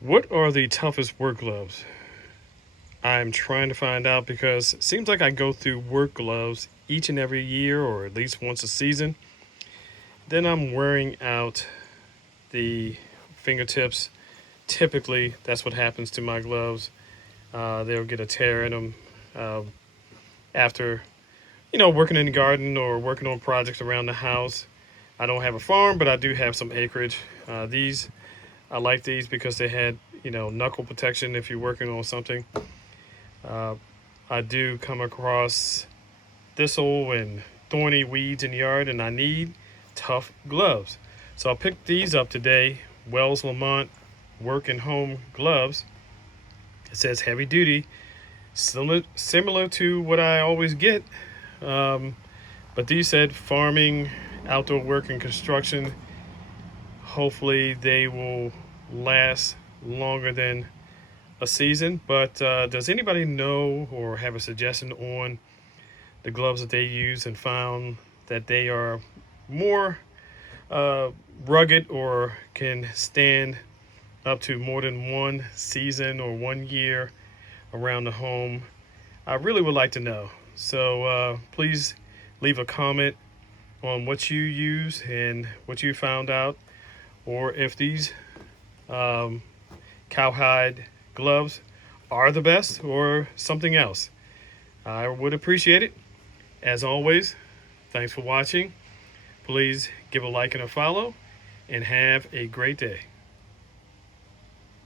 What are the toughest work gloves? I'm trying to find out because it seems like I go through work gloves each and every year or at least once a season. Then I'm wearing out the fingertips. Typically, that's what happens to my gloves. They'll get a tear in them after, working in the garden or working on projects around the house. I don't have a farm, but I do have some acreage. I like these because they had, knuckle protection if you're working on something. Uh, I do come across thistle and thorny weeds in the yard, and I need tough gloves. So I picked these up today. Wells Lamont Work and Home Gloves. It says heavy duty, similar to what I always get. Um, but these said farming, outdoor work, and construction. Hopefully, they will last longer than a season. But does anybody know or have a suggestion on the gloves that they use and found that they are more uh, rugged or can stand up to more than one season or 1 year around the home? I really would like to know. So please leave a comment on what you use and what you found out, or if these um, cowhide gloves are the best or something else. I would appreciate it. As always, thanks for watching. Please give a like and a follow, and have a great day.